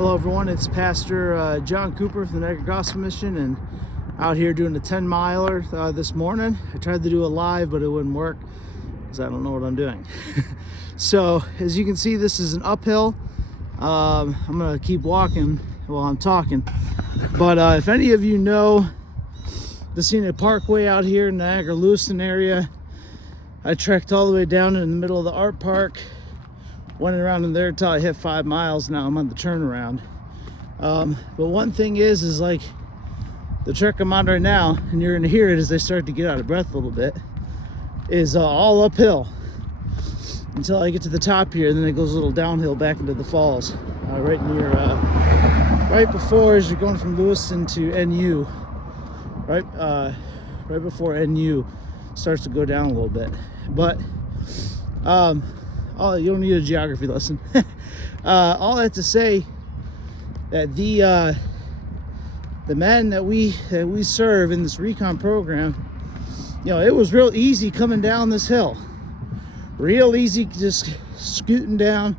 Hello everyone, it's Pastor John Cooper from the Rucking Gospel Mission, and out here doing a 10-miler this morning. I tried to do a live, but it wouldn't work because I don't know what I'm doing. So as you can see, this is an uphill. I'm gonna keep walking while I'm talking. But if any of you know the Scenic Parkway out here in the Niagara-Lewiston area, I trekked all the way down in the middle of the art park. Went around in there until I hit 5 miles. Now I'm on the turnaround. But one thing is like the trek I'm on right now, and you're gonna hear it as I start to get out of breath a little bit, is all uphill until I get to the top here, and then it goes a little downhill back into the falls. Right near, right before, as you're going from Lewiston to NU, right before NU starts to go down a little bit. But oh, you don't need a geography lesson. All that to say that the men that we serve in this RECON program, you know, it was real easy coming down this hill. Real easy, just scooting down.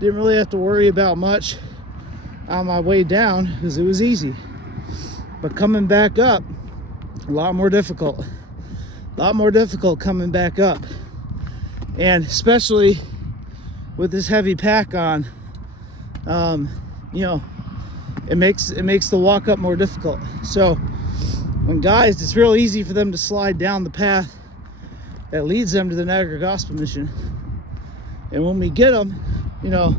Didn't really have to worry about much on my way down because it was easy. But coming back up, a lot more difficult. A lot more difficult coming back up. And especially with this heavy pack on, you know, it makes the walk up more difficult. So when guys, it's real easy for them to slide down the path that leads them to the Niagara Gospel Mission. And when we get them, you know,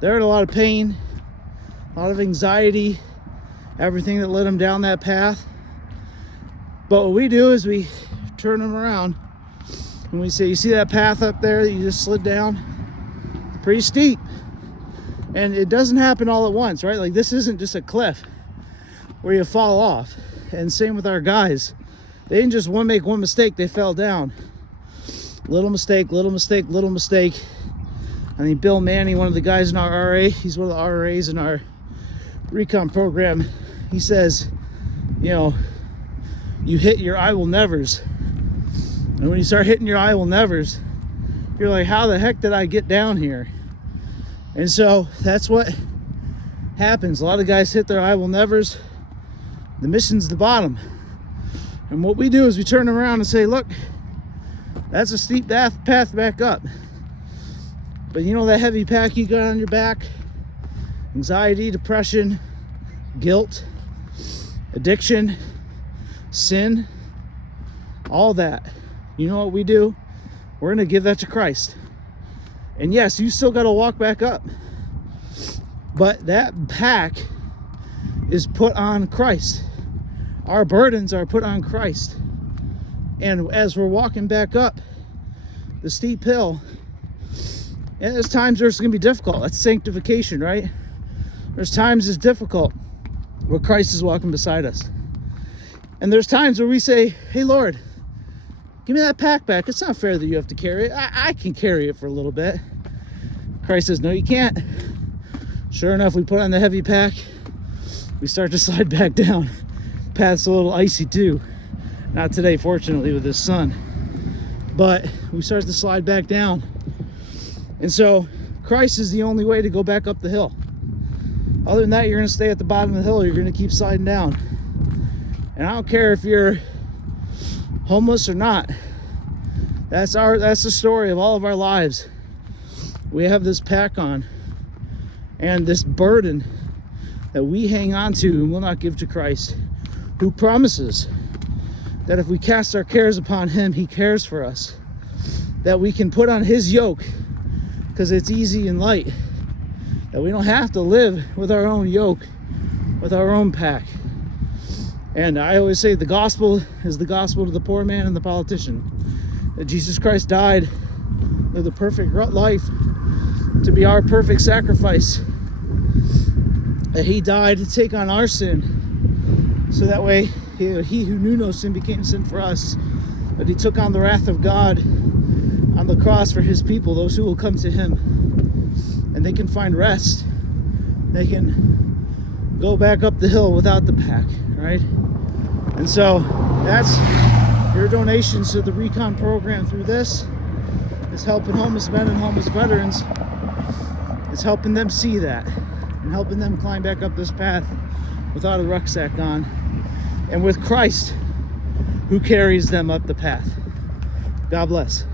they're in a lot of pain, a lot of anxiety, everything that led them down that path. But what we do is we turn them around. And we say, you see that path up there that you just slid down? Pretty steep. And it doesn't happen all at once, right? Like, this isn't just a cliff where you fall off. And same with our guys. They didn't just make one mistake, they fell down. Little mistake, little mistake, little mistake. I mean, Bill Manning, one of the guys in our RA, he's one of the RAs in our RECON program. He says, you know, you hit your I will nevers. And when you start hitting your I will nevers, you're like, how the heck did I get down here? And so that's what happens. A lot of guys hit their I will nevers. The mission's the bottom. And what we do is we turn them around and say, look, that's a steep path back up. But you know that heavy pack you got on your back? Anxiety, depression, guilt, addiction, sin, all that. You know what we do? We're going to give that to Christ. And yes, you still got to walk back up. But that pack is put on Christ. Our burdens are put on Christ. And as we're walking back up the steep hill, and there's times where it's going to be difficult. That's sanctification, right? There's times it's difficult where Christ is walking beside us. And there's times where we say, hey, Lord, give me that pack back. It's not fair that you have to carry it. I can carry it for a little bit. Christ says, no, you can't. Sure enough, we put on the heavy pack. We start to slide back down. Path's a little icy too. Not today, fortunately, with this sun. But we start to slide back down. And so Christ is the only way to go back up the hill. Other than that, you're going to stay at the bottom of the hill. You're going to keep sliding down. And I don't care if you're homeless or not. That's the story of all of our lives. We have this pack on and this burden that we hang on to and will not give to Christ, who promises that if we cast our cares upon him, he cares for us, that we can put on his yoke because it's easy and light, that we don't have to live with our own yoke, with our own pack. And I always say the gospel is the gospel to the poor man and the politician. That Jesus Christ died, lived the perfect life to be our perfect sacrifice. That he died to take on our sin. So that way, he who knew no sin became sin for us. That he took on the wrath of God on the cross for his people, those who will come to him. And they can find rest. They can go back up the hill without the pack, right? And so that's your donations to the RECON program through this is helping homeless men and homeless veterans It's helping them see that and helping them climb back up this path without a rucksack on and with Christ who carries them up the path. God bless.